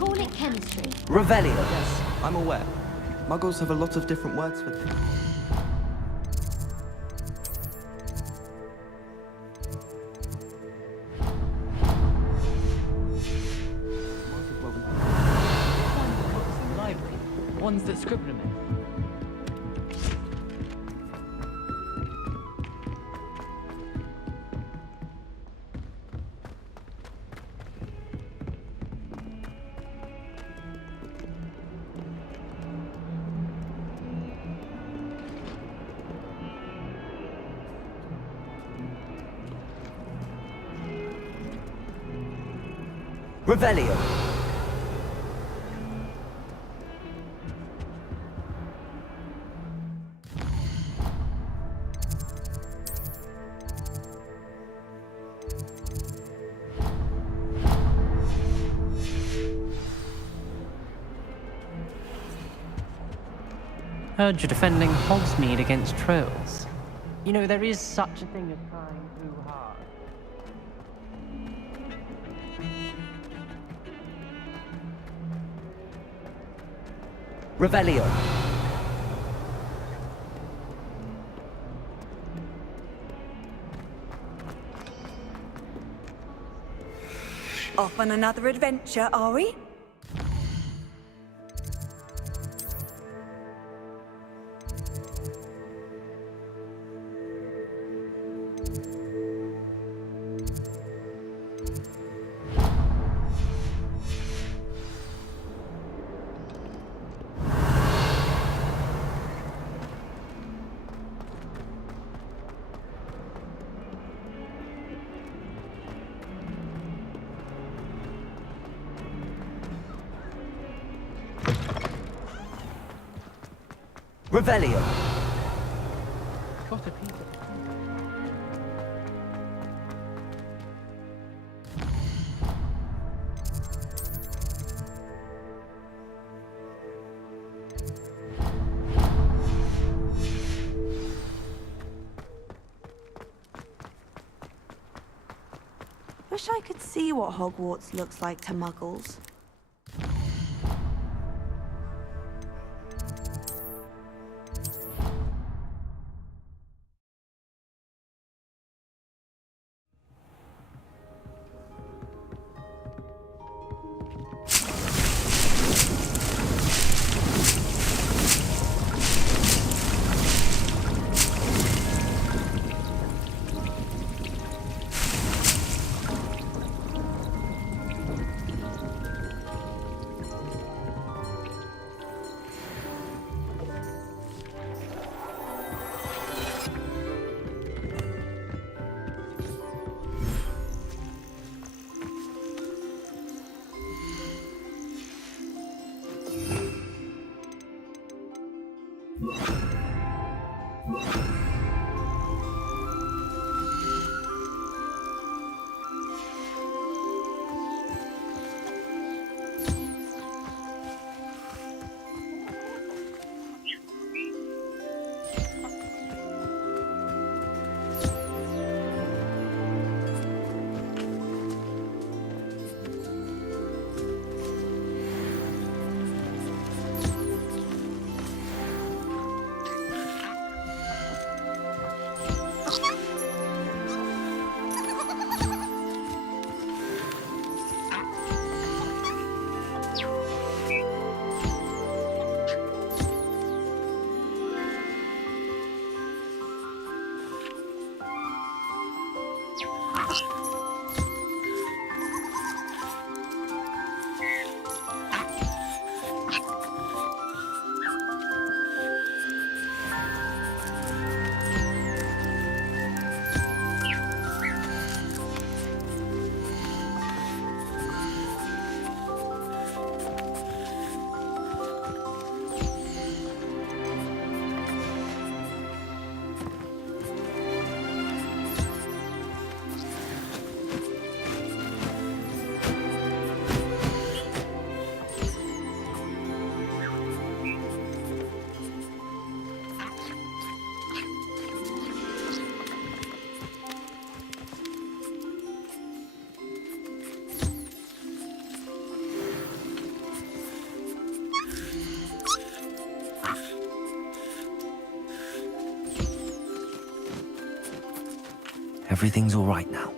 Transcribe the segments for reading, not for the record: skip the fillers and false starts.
call it chemistry. Revelio. Yes, I'm aware. Muggles have a lot of different words for things. Find the books in the library, ones that Scribner made. Revelio. Heard you're defending Hogsmeade against trolls. You know, there is such a thing as trying too hard. Revelio. Off on another adventure, are we? Revelio. Got a piece of Wish I could see what Hogwarts looks like to Muggles. Everything's all right now.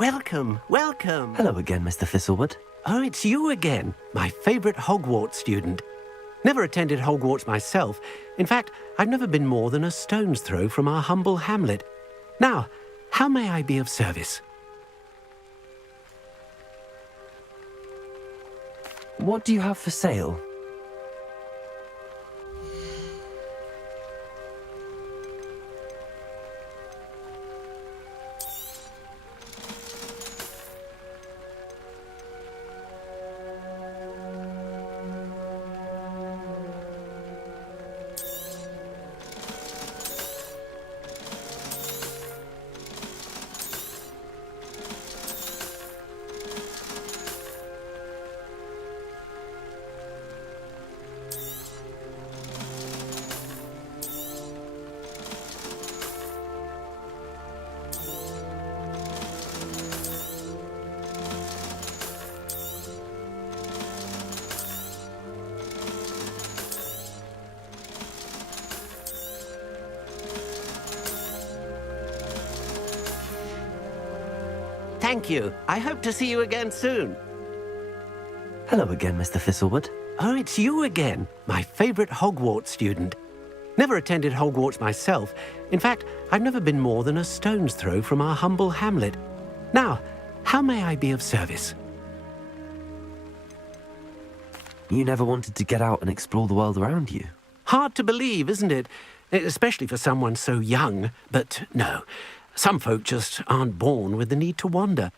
Welcome, welcome. Hello again, Mr. Thistlewood. Oh, it's you again, my favorite Hogwarts student. Never attended Hogwarts myself. In fact, I've never been more than a stone's throw from our humble hamlet. Now, how may I be of service? What do you have for sale? Thank you. I hope to see you again soon. Hello again, Mr. Thistlewood. Oh, it's you again, my favorite Hogwarts student. Never attended Hogwarts myself. In fact, I've never been more than a stone's throw from our humble hamlet. Now, how may I be of service? You never wanted to get out and explore the world around you. Hard to believe, isn't it? Especially for someone so young. But no, some folk just aren't born with the need to wander.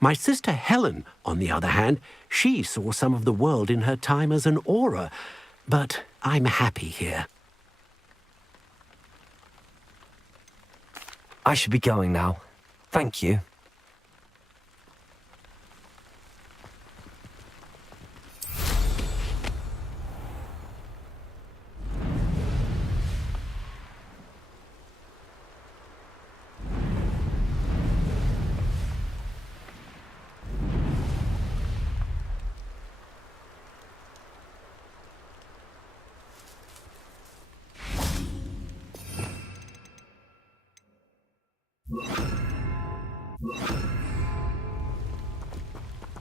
My sister Helen, on the other hand, she saw some of the world in her time as an aura. But I'm happy here. I should be going now. Thank you.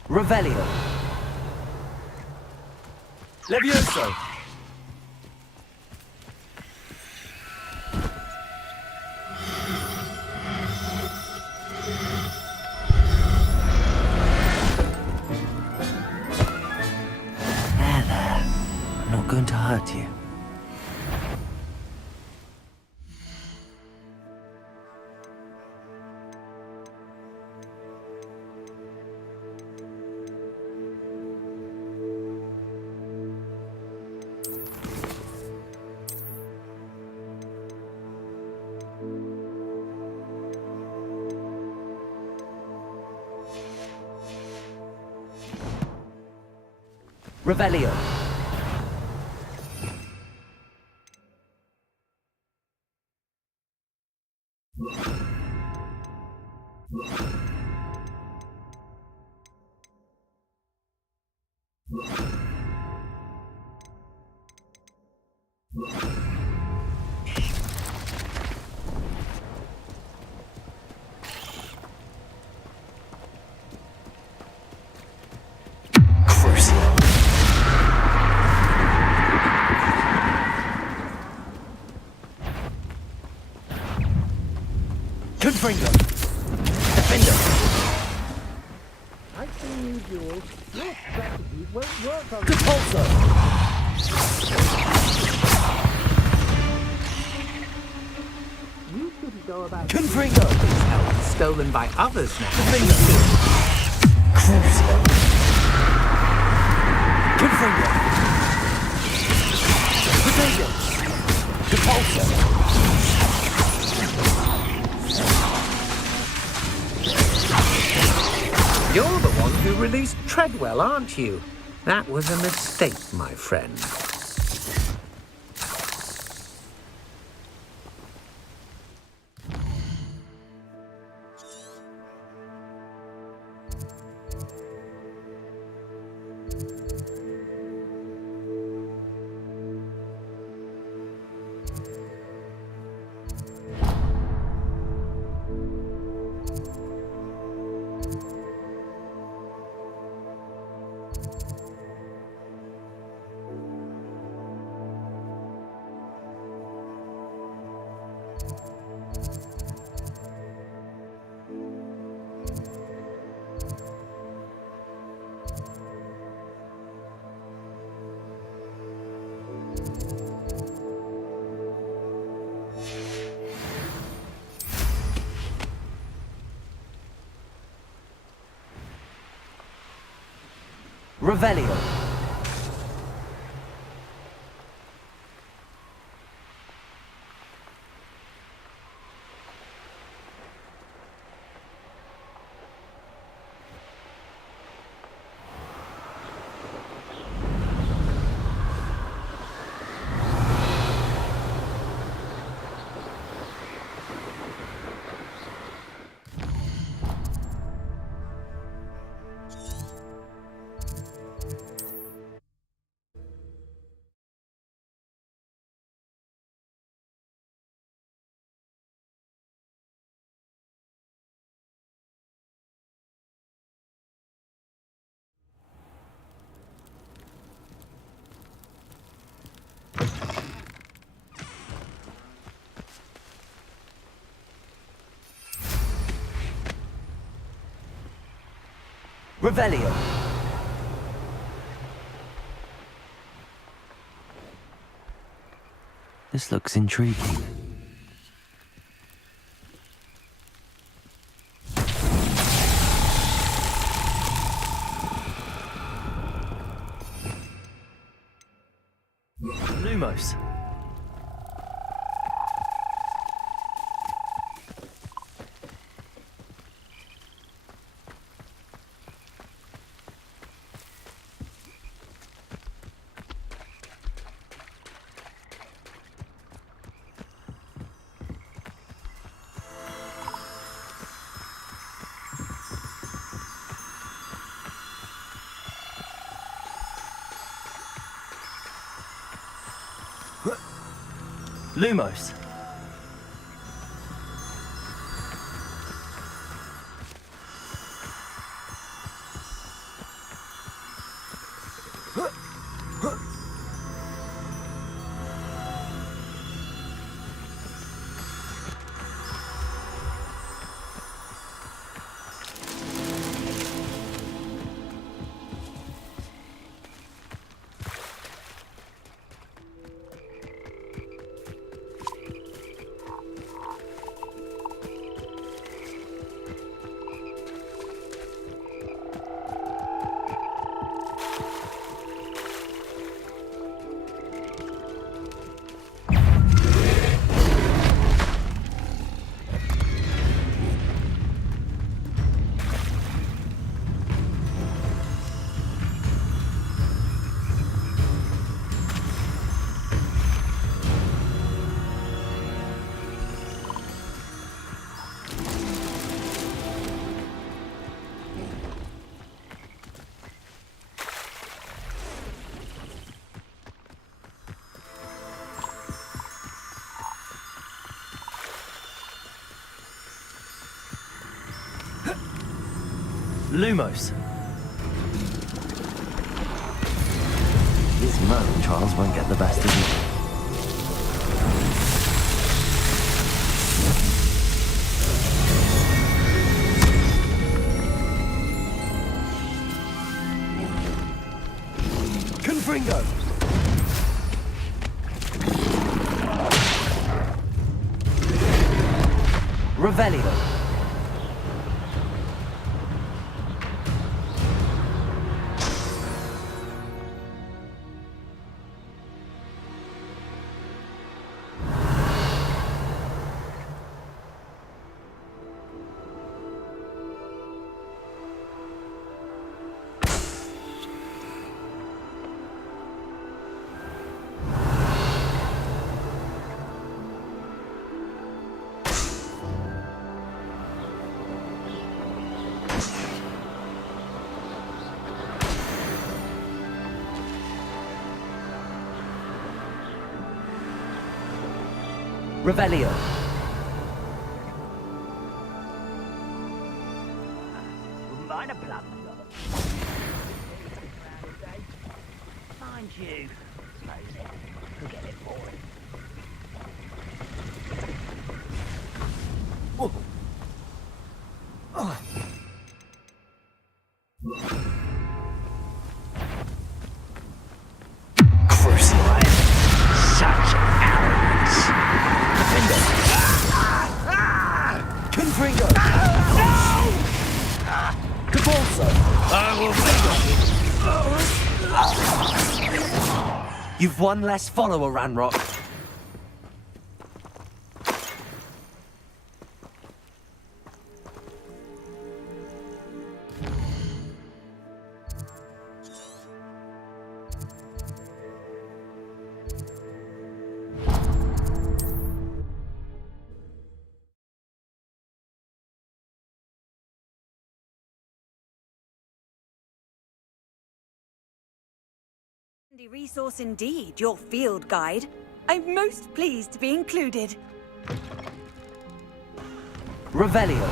Revelio. Levioso. There. I'm not going to hurt you. Revelio. Confringo. Defender. I've seen you duels. Your strategies won't work on Compulso. You shouldn't go about Confringo. Stolen by others now. Confringo. Crucio. Confringo. Potato. Compulso. You're the one who released Treadwell, aren't you? That was a mistake, my friend. Revelio. Revelio. This looks intriguing. Lumos. Lumos. Lumos. These Merlin trials won't get the best of you. Confringo. Revelio. Revelio. Minor blood. Mind you, could get it boring. Confringo! No! Cabalso! I will make it! You've one less follower, Ranrock. Handy resource indeed, your field guide. I'm most pleased to be included. Revelio.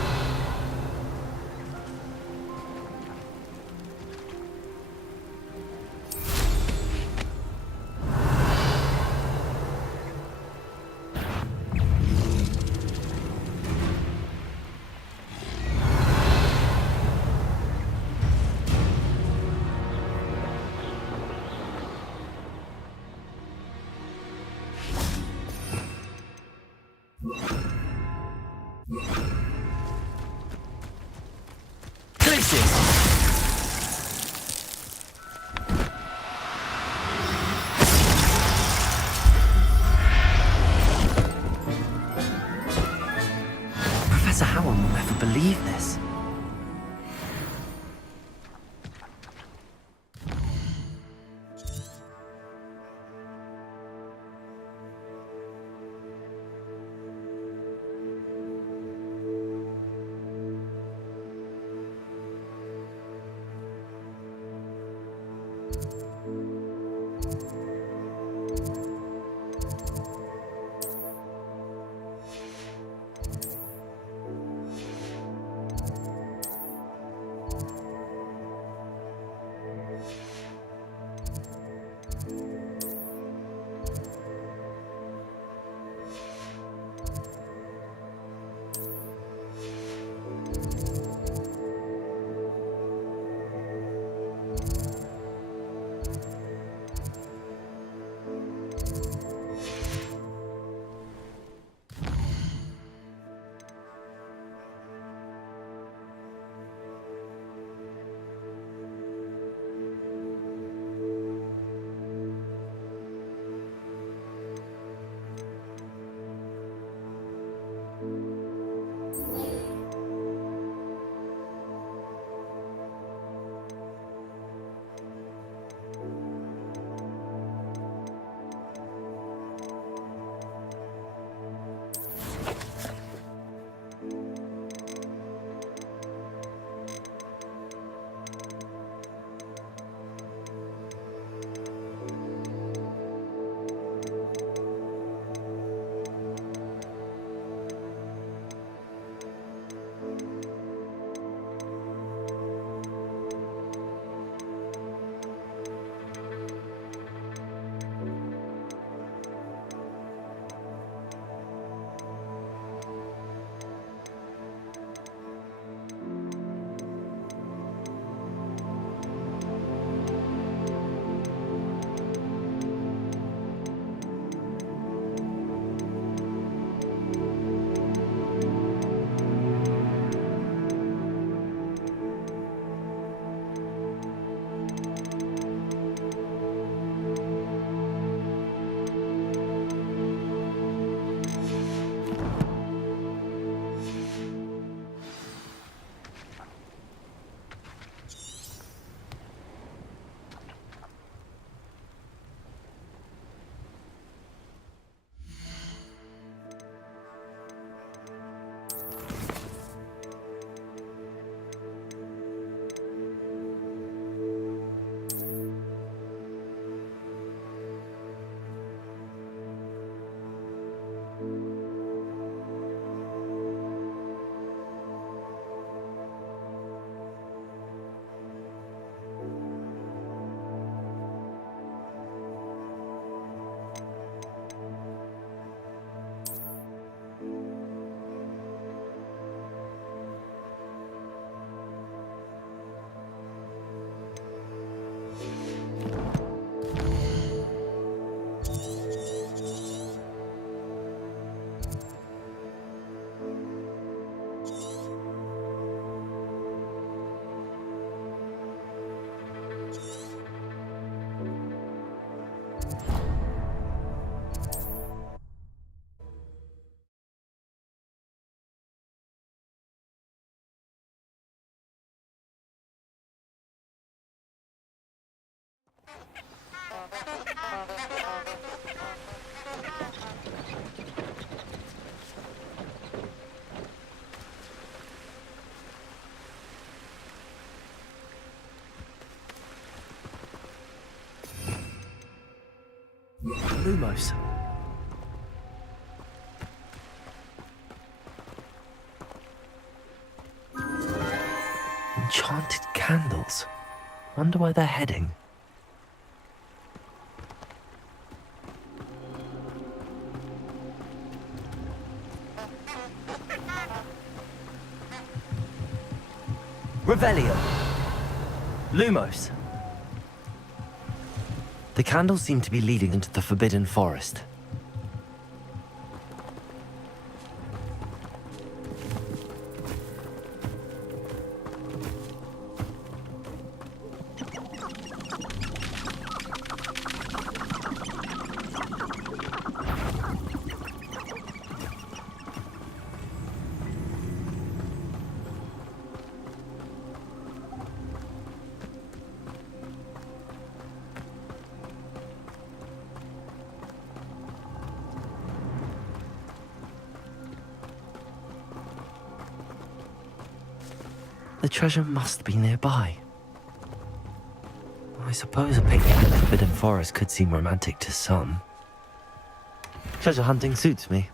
Professor Howell will never believe this. Lumos. Enchanted candles. Wonder where they're heading. Revelio. Lumos. The candles seem to be leading into the Forbidden Forest. The treasure must be nearby. I suppose a picnic in the Forbidden Forest could seem romantic to some. Treasure hunting suits me.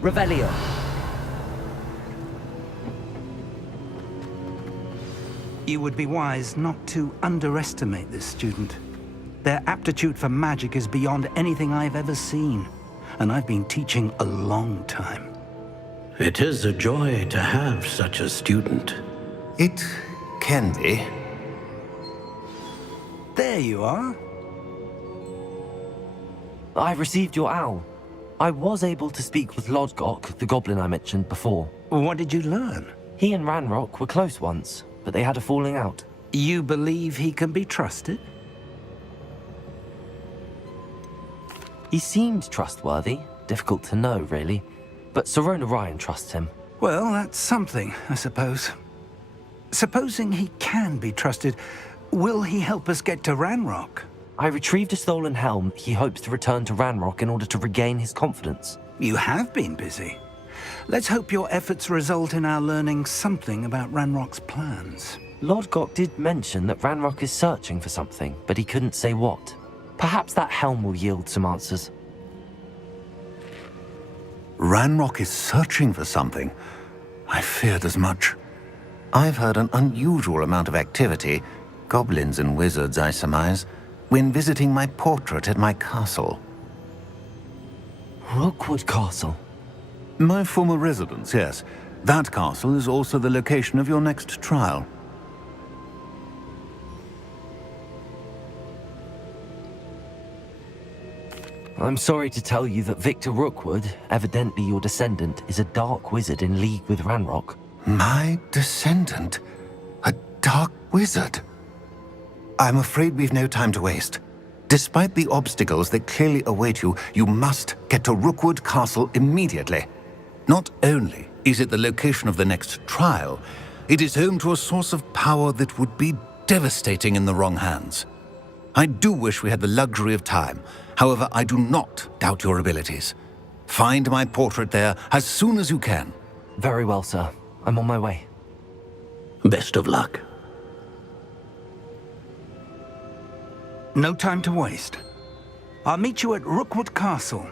Revelio. You would be wise not to underestimate this student. Their aptitude for magic is beyond anything I've ever seen, and I've been teaching a long time. It is a joy to have such a student. It can be. There you are. I received your owl. I was able to speak with Lodgok, the goblin I mentioned before. What did you learn? He and Ranrock were close once, but they had a falling out. You believe he can be trusted? He seemed trustworthy. Difficult to know, really. But Sirona Ryan trusts him. Well, that's something, I suppose. Supposing he can be trusted, will he help us get to Ranrock? I retrieved a stolen helm he hopes to return to Ranrock in order to regain his confidence. You have been busy. Let's hope your efforts result in our learning something about Ranrock's plans. Lord Gok did mention that Ranrock is searching for something, but he couldn't say what. Perhaps that helm will yield some answers. Ranrock is searching for something. I feared as much. I've heard an unusual amount of activity, goblins and wizards, I surmise, when visiting my portrait at my castle. Rookwood Castle? My former residence, yes. That castle is also the location of your next trial. I'm sorry to tell you that Victor Rookwood, evidently your descendant, is a dark wizard in league with Ranrock. My descendant? A dark wizard? I'm afraid we've no time to waste. Despite the obstacles that clearly await you, you must get to Rookwood Castle immediately. Not only is it the location of the next trial, it is home to a source of power that would be devastating in the wrong hands. I do wish we had the luxury of time. However, I do not doubt your abilities. Find my portrait there as soon as you can. Very well, sir. I'm on my way. Best of luck. No time to waste. I'll meet you at Rookwood Castle.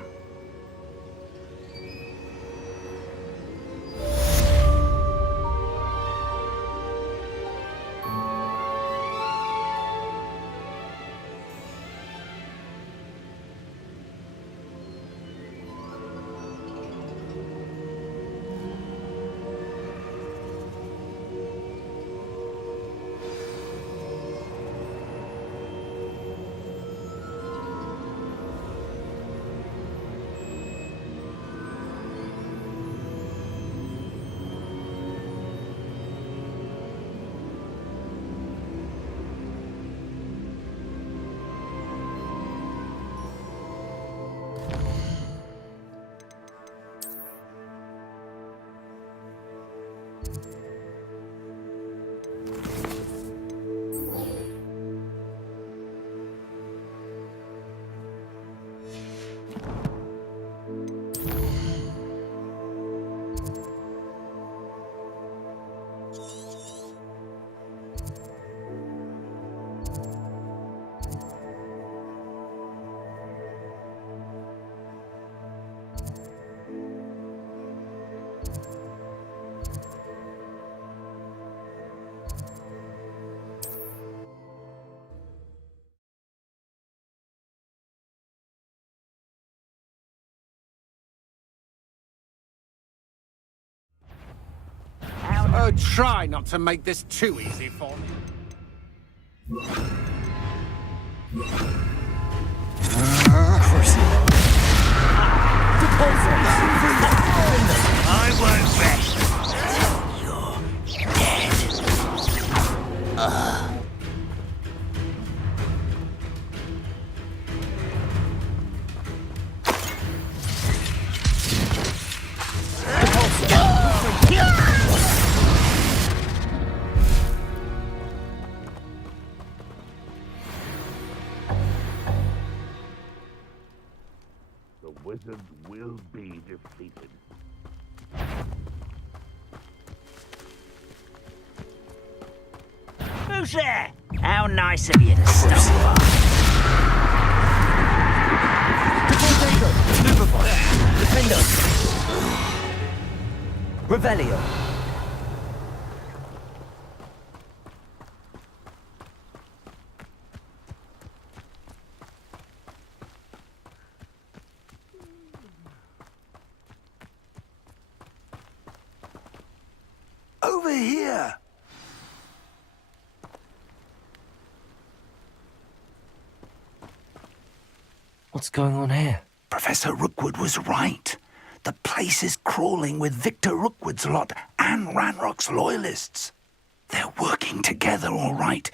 Oh, try not to make this too easy for me. I won't rest until you're dead. The wizard will be defeated. Who's there? How nice of you to stop by. Defender! Revelio! Over here! What's going on here? Professor Rookwood was right. The place is crawling with Victor Rookwood's lot and Ranrock's loyalists. They're working together, all right,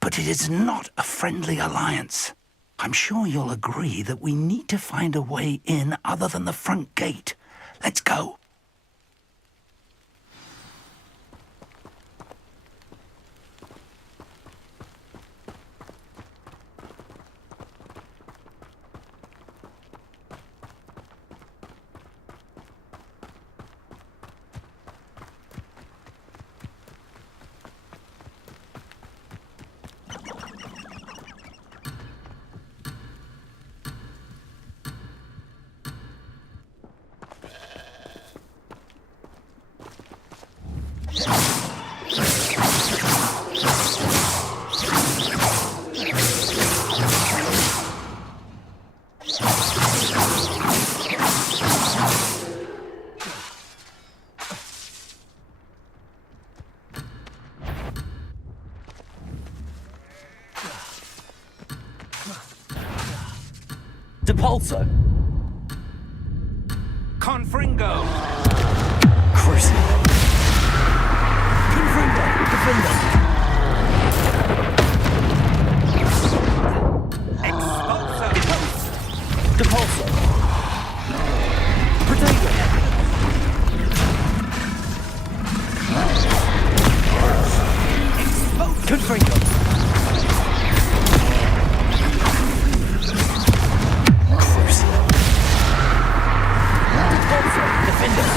but it is not a friendly alliance. I'm sure you'll agree that we need to find a way in other than the front gate. Let's go. Depulso. Confringo. Crucible. Confringo. Defender. Expulso. Depulso. Potato. Confringo. Crucible. Depulso. Defender.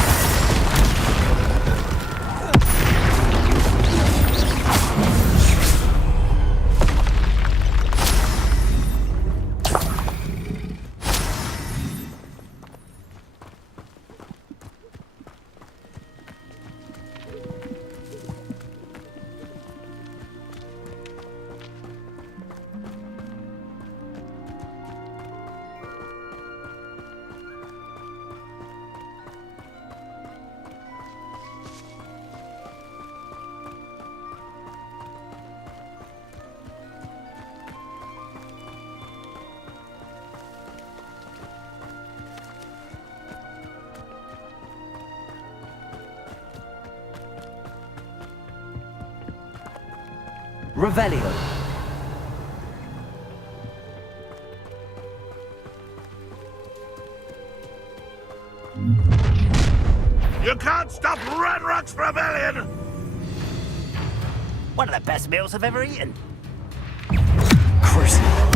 Revelio. You can't stop Ranrock's rebellion! One of the best meals I've ever eaten. Crucible.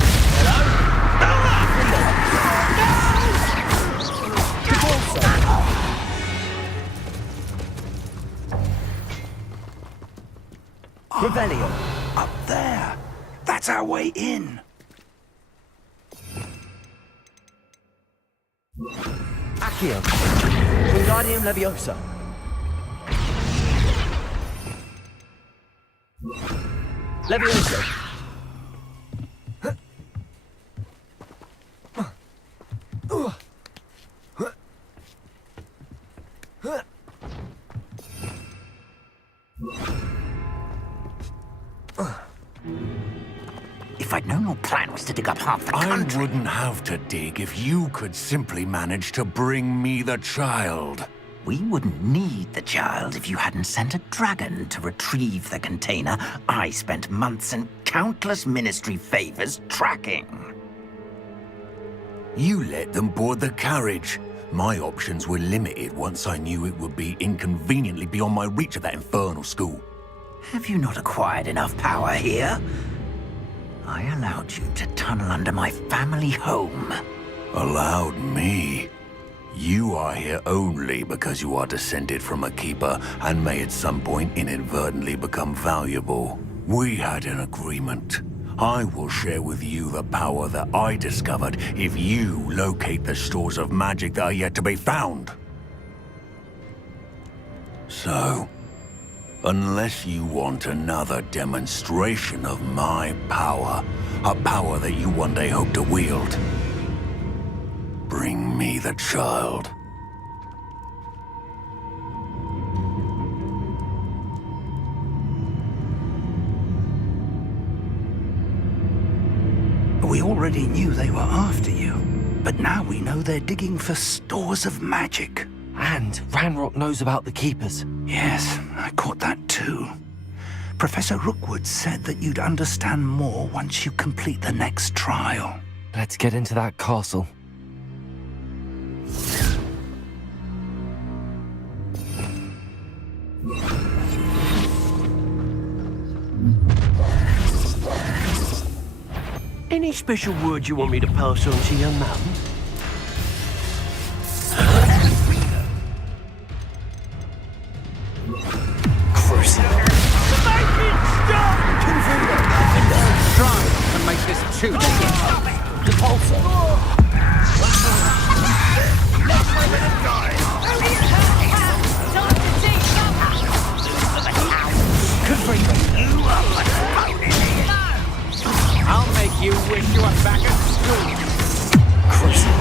Revelio. Up there. That's our way in. Accio. Wingardium Leviosa. Leviosa. If I'd known your plan was to dig up half the country... I wouldn't have to dig if you could simply manage to bring me the child. We wouldn't need the child if you hadn't sent a dragon to retrieve the container I spent months and countless ministry favors tracking. You let them board the carriage. My options were limited once I knew it would be inconveniently beyond my reach at that infernal school. Have you not acquired enough power here? I allowed you to tunnel under my family home. Allowed me? You are here only because you are descended from a keeper and may at some point inadvertently become valuable. We had an agreement. I will share with you the power that I discovered if you locate the stores of magic that are yet to be found. So, unless you want another demonstration of my power, a power that you one day hope to wield, bring me the child. We already knew they were after you, but now we know they're digging for stores of magic. And Ranrock knows about the Keepers. Yes, I caught that too. Professor Rookwood said that you'd understand more once you complete the next trial. Let's get into that castle. Any special word you want me to pass on to your mum? Try and make this too I'll make you wish you were back at school.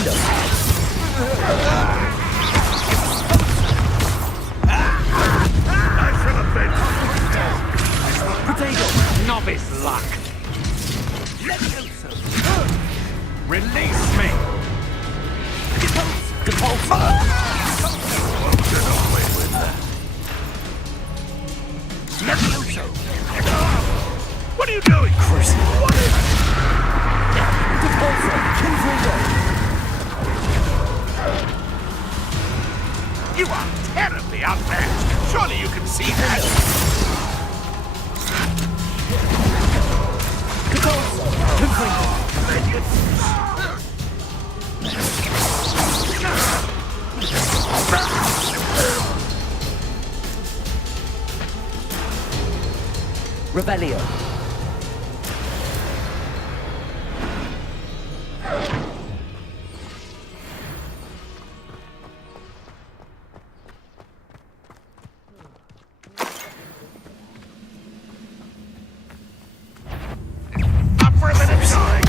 Defender! I shall have been. Potato! Novice luck! Release me! Depulso! Get away with that. What are you doing? What is... Depulso! Confringo! You are terribly outmatched. Surely you can see that. Depulso! Confringo! Rebellion. Up for a minute, darling.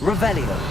Revelio.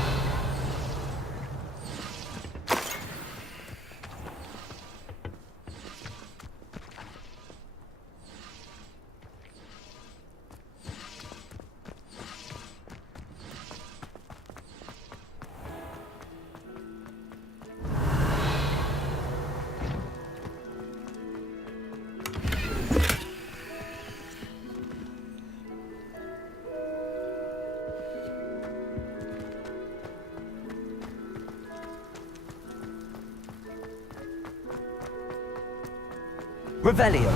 Revelio.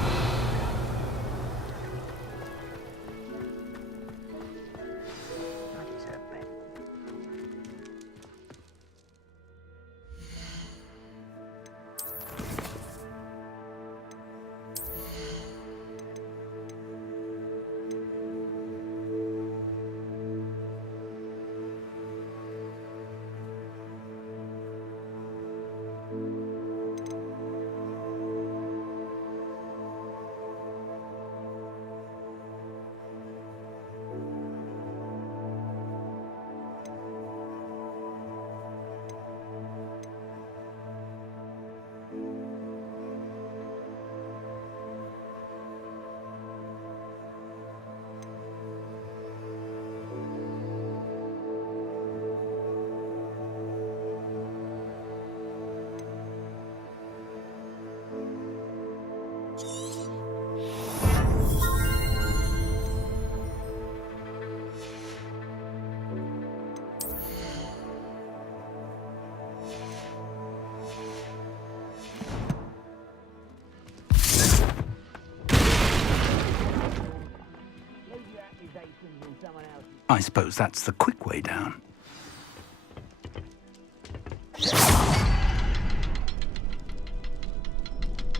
I suppose that's the quick way down.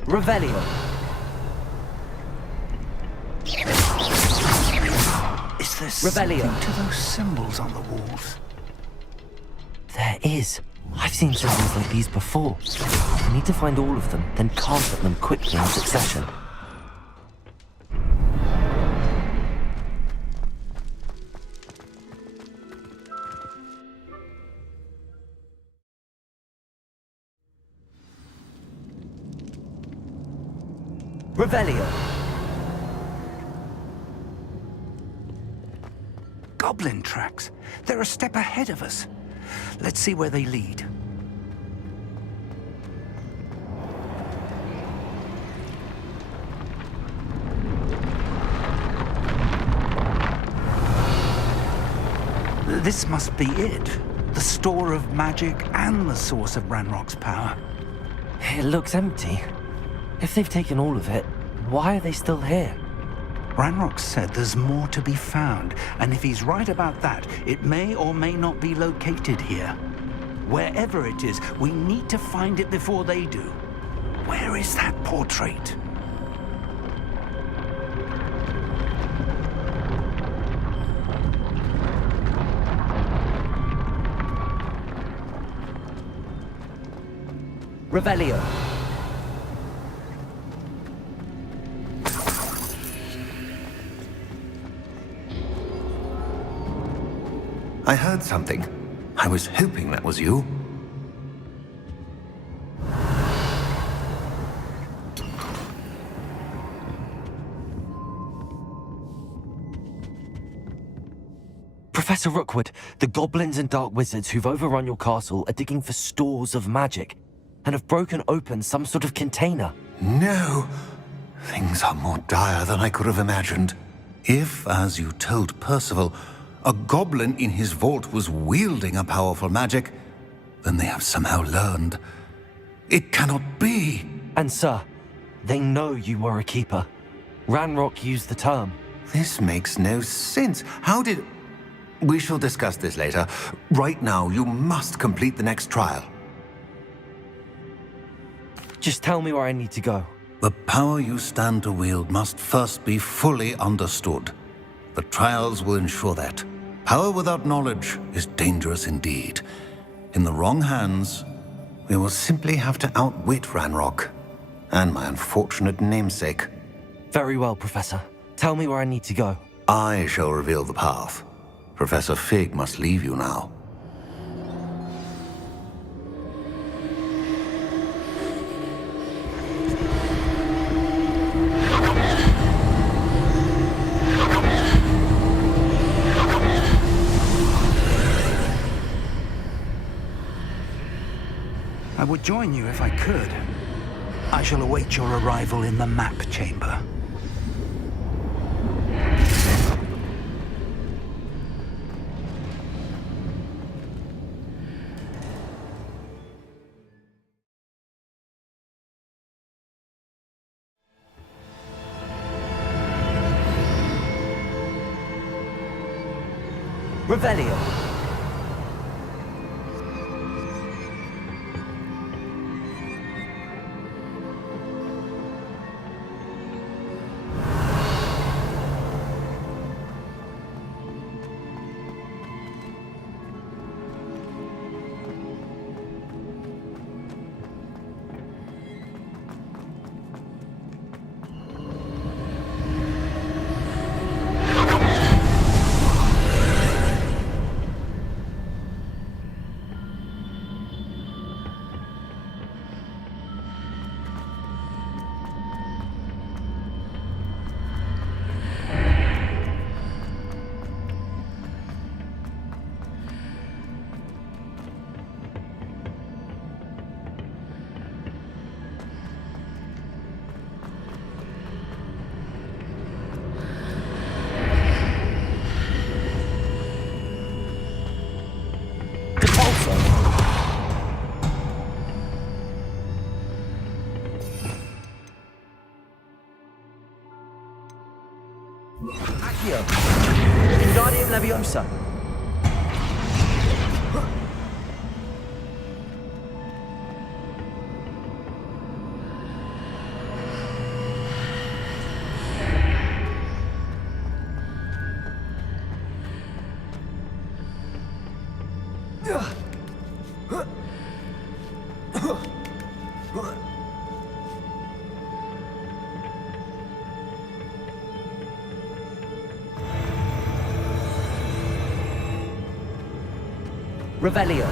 Revelio. Is there Revelio. something to those symbols on the walls? There is. I've seen symbols like these before. I need to find all of them, then cast at them quickly in succession. Revelio. Goblin tracks. They're a step ahead of us. Let's see where they lead. This must be it. The store of magic and the source of Ranrock's power. It looks empty. If they've taken all of it, why are they still here? Ranrock said there's more to be found, and if he's right about that, it may or may not be located here. Wherever it is, we need to find it before they do. Where is that portrait? Revelio. I heard something. I was hoping that was you. Professor Rookwood, the goblins and dark wizards who've overrun your castle are digging for stores of magic and have broken open some sort of container. No! Things are more dire than I could have imagined. If, as you told Percival, a goblin in his vault was wielding a powerful magic, then they have somehow learned. It cannot be! And sir, they know you were a keeper. Ranrock used the term. This makes no sense. How did... We shall discuss this later. Right now, you must complete the next trial. Just tell me where I need to go. The power you stand to wield must first be fully understood. The trials will ensure that. Power without knowledge is dangerous indeed. In the wrong hands, we will simply have to outwit Ranrock and my unfortunate namesake. Very well, Professor. Tell me where I need to go. I shall reveal the path. Professor Fig must leave you now. I would join you if I could. I shall await your arrival in the map chamber. Revelio. Accio. Wingardium Leviosa. Revelio.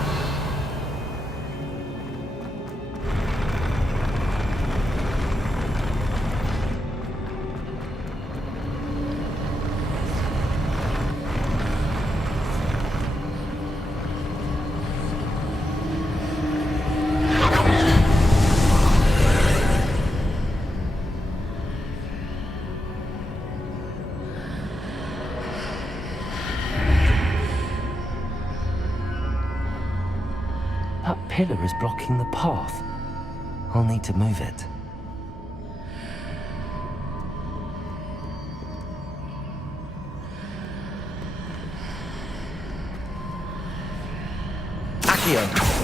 That pillar is blocking the path. I'll need to move it. Accio.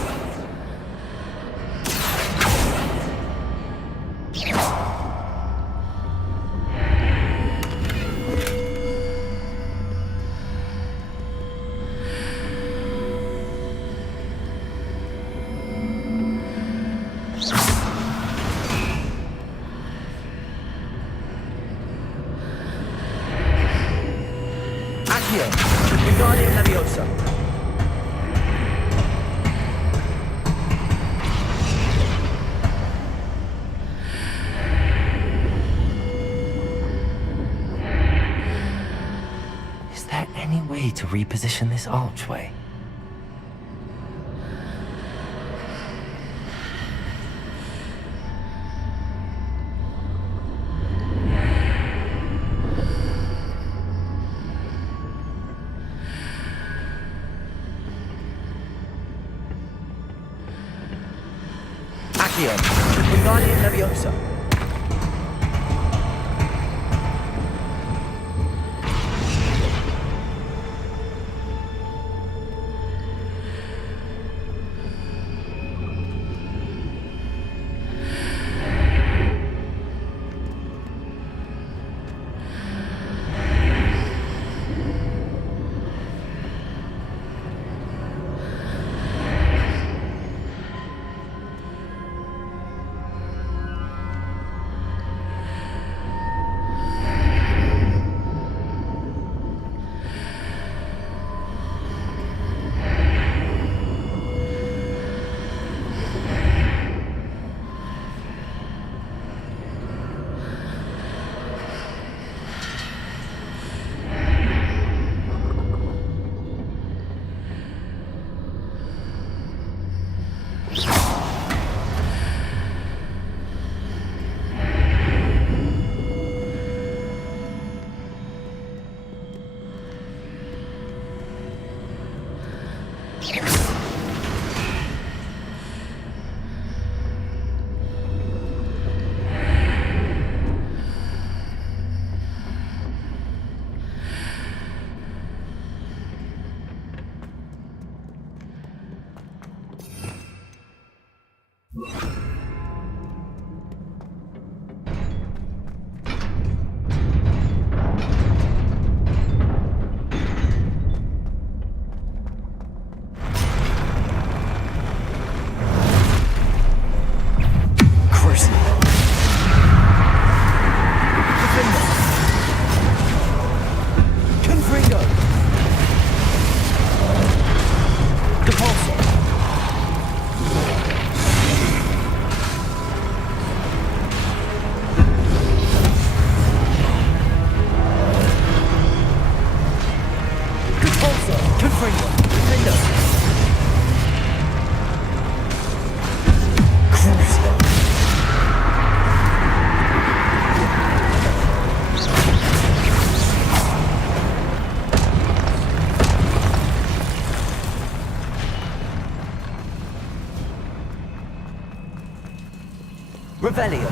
Accio. Wingardium Leviosa. Is there any way to reposition this archway? Accio. Wingardium Leviosa. Revelio.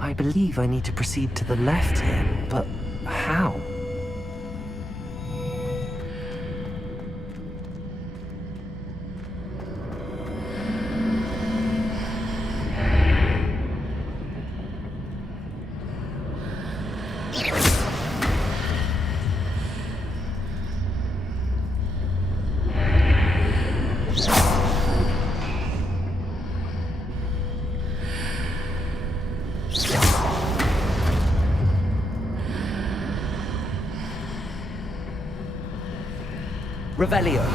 I believe I need to proceed to the left here, but how? Revelio.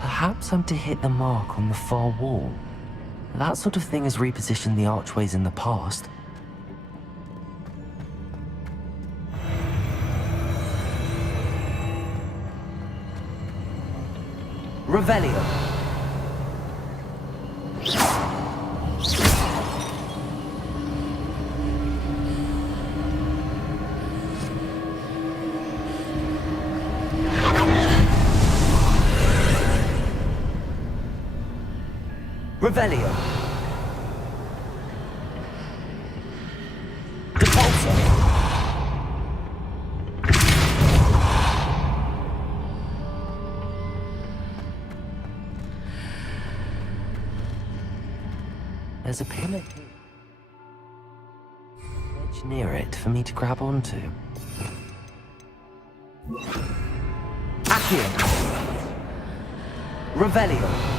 Perhaps I'm to hit the mark on the far wall. That sort of thing has repositioned the archways in the past. Revelio. Revelio. Depulso. There's a pillar here. Ledge near it for me to grab onto. Accio. Revelio.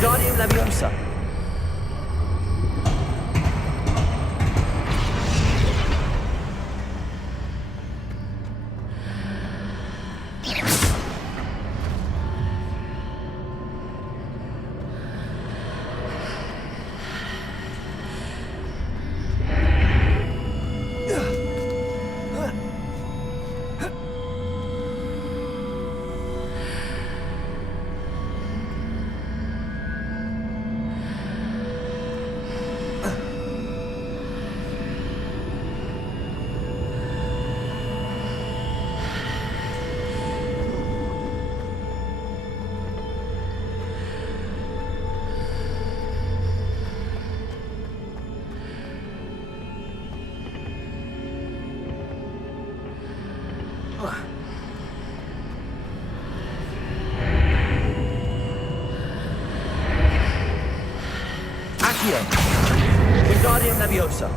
Wingardium Leviosa. Wingardium Leviosa.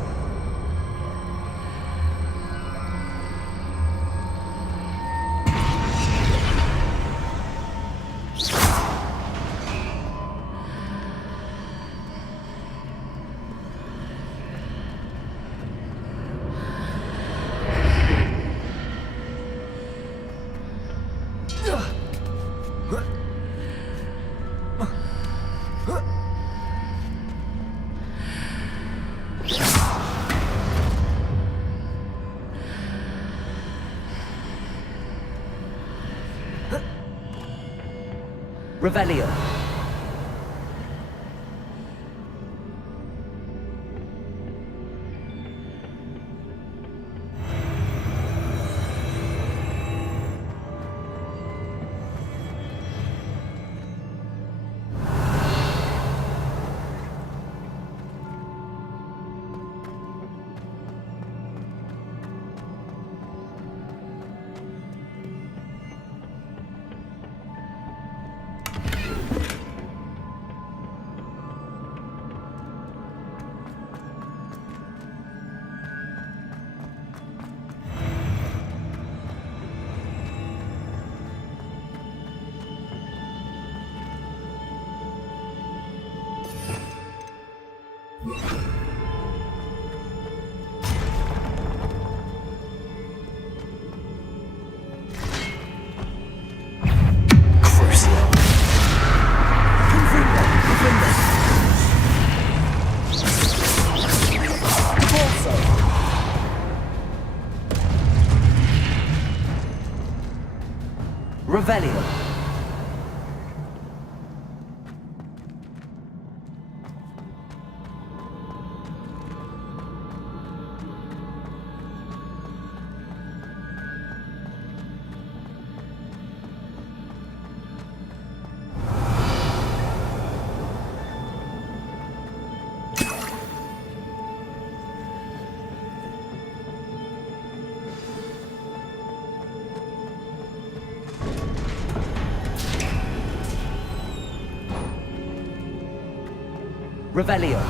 Revelio. Revelio. Revelio.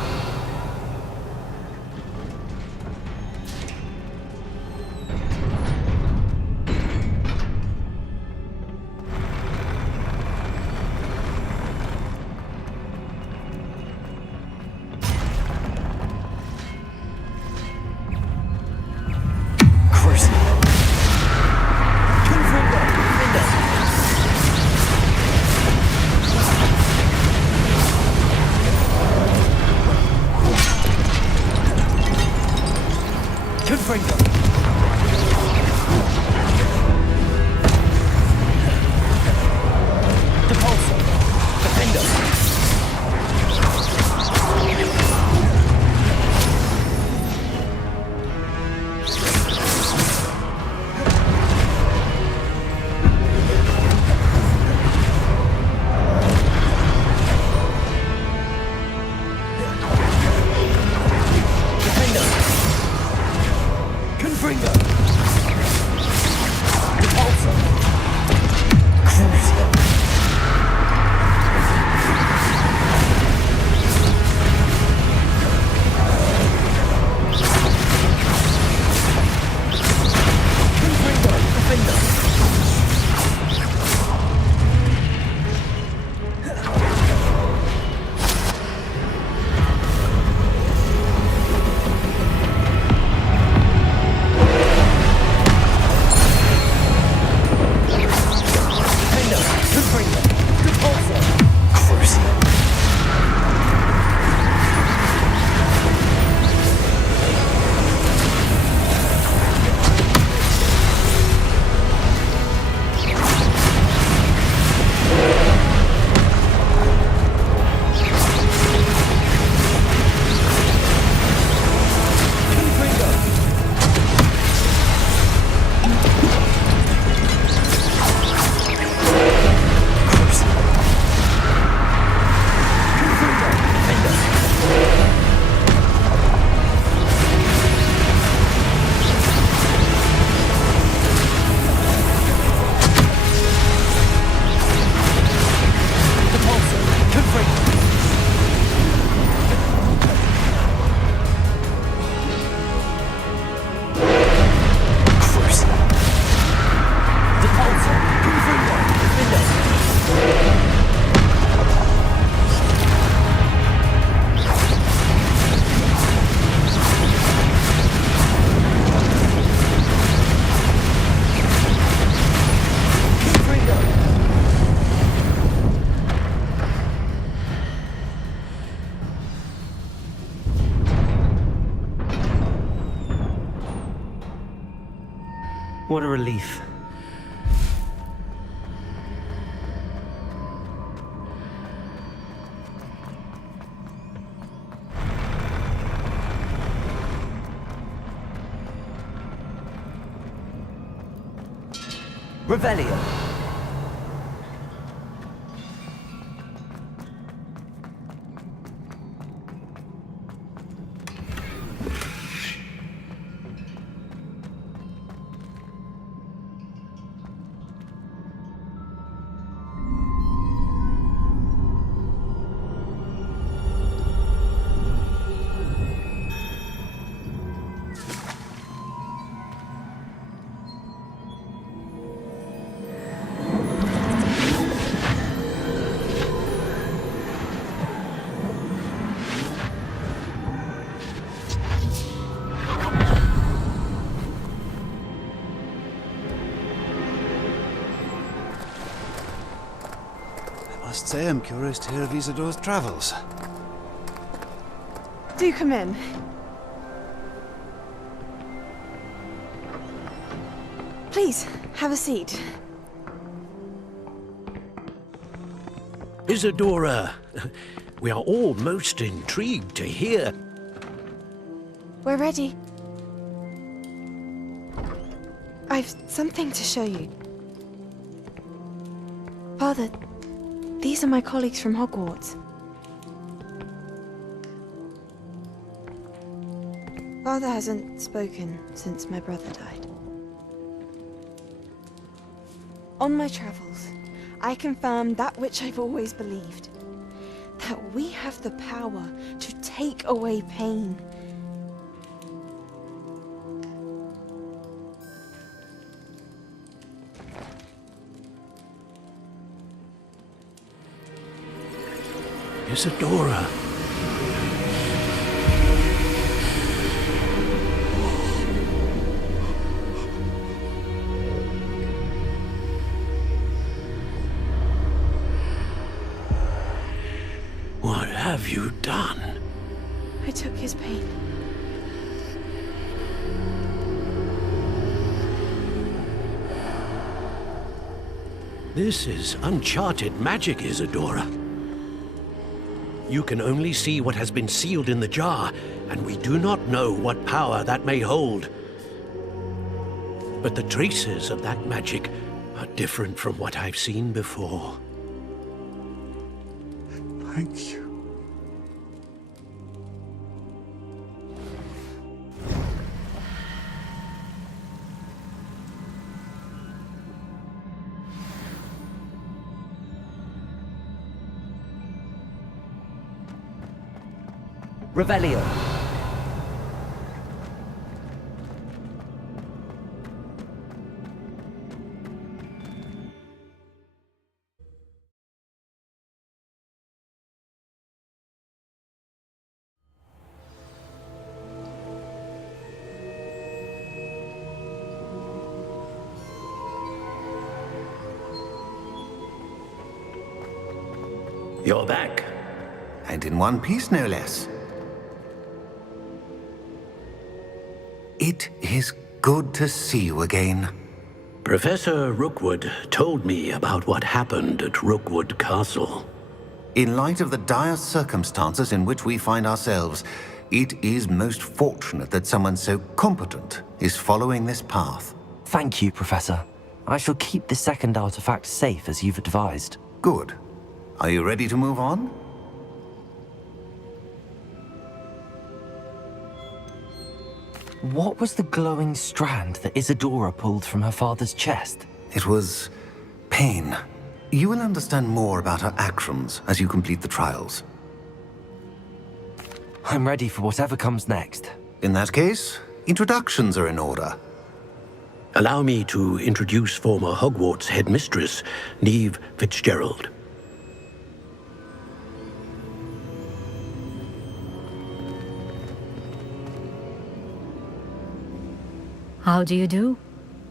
What a relief. Revelio. I must say I'm curious to hear of Isidora's travels. Do come in. Please, have a seat. Isidora, we are all most intrigued to hear. We're ready. I've something to show you. Father, these are my colleagues from Hogwarts. Father hasn't spoken since my brother died. On my travels, I confirmed that which I've always believed. that we have the power to take away pain. Isidora. What have you done? I took his pain. This is uncharted magic, Isidora. You can only see what has been sealed in the jar, and we do not know what power that may hold. But the traces of that magic are different from what I've seen before. Thank you. Revelio. You're back. And in one piece, no less. It is good to see you again. Professor Rookwood told me about what happened at Rookwood Castle. In light of the dire circumstances in which we find ourselves, it is most fortunate that someone so competent is following this path. Thank you, Professor. I shall keep the second artifact safe as you've advised. Good. Are you ready to move on? What was the glowing strand that Isidora pulled from her father's chest? It was pain. You will understand more about her actions as you complete the trials. I'm ready for whatever comes next. In that case, introductions are in order. Allow me to introduce former Hogwarts headmistress, Neve Fitzgerald. How do you do?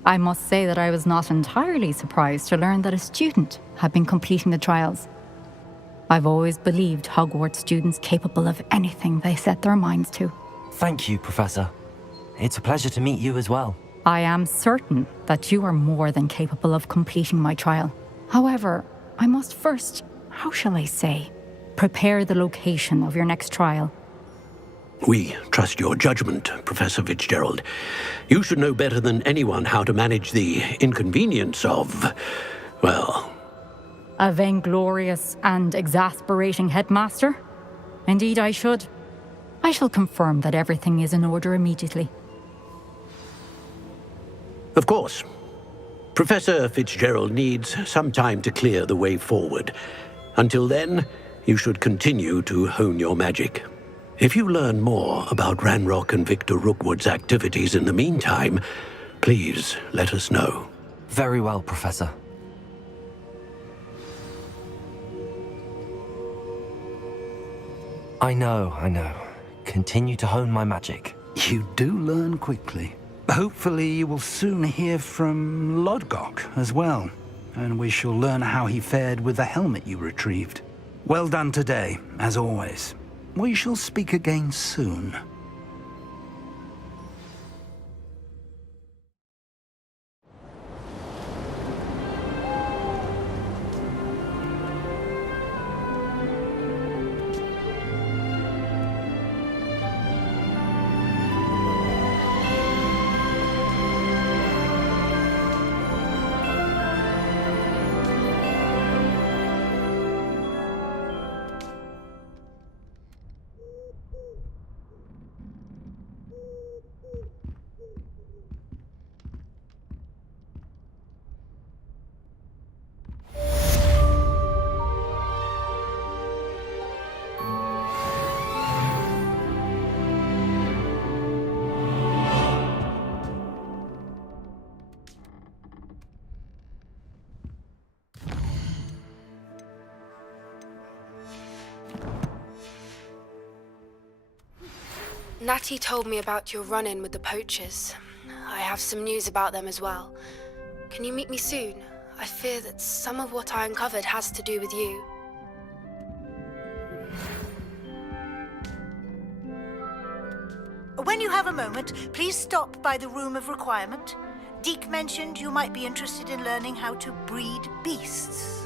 I must say that I was not entirely surprised to learn that a student had been completing the trials. I've always believed Hogwarts students capable of anything they set their minds to. Thank you, Professor. It's a pleasure to meet you as well. I am certain that you are more than capable of completing my trial. However, I must first, how shall I say, prepare the location of your next trial. We trust your judgment, Professor Fitzgerald. You should know better than anyone how to manage the inconvenience of, well... A vainglorious and exasperating headmaster? Indeed I should. I shall confirm that everything is in order immediately. Of course. Professor Fitzgerald needs some time to clear the way forward. Until then, you should continue to hone your magic. If you learn more about Ranrock and Victor Rookwood's activities in the meantime, please let us know. Very well, Professor. I know. Continue to hone my magic. You do learn quickly. Hopefully you will soon hear from Lodgok as well, and we shall learn how he fared with the helmet you retrieved. Well done today, as always. We shall speak again soon. Natty told me about your run-in with the poachers. I have some news about them as well. Can you meet me soon? I fear that some of what I uncovered has to do with you. When you have a moment, please stop by the Room of Requirement. Deke mentioned you might be interested in learning how to breed beasts.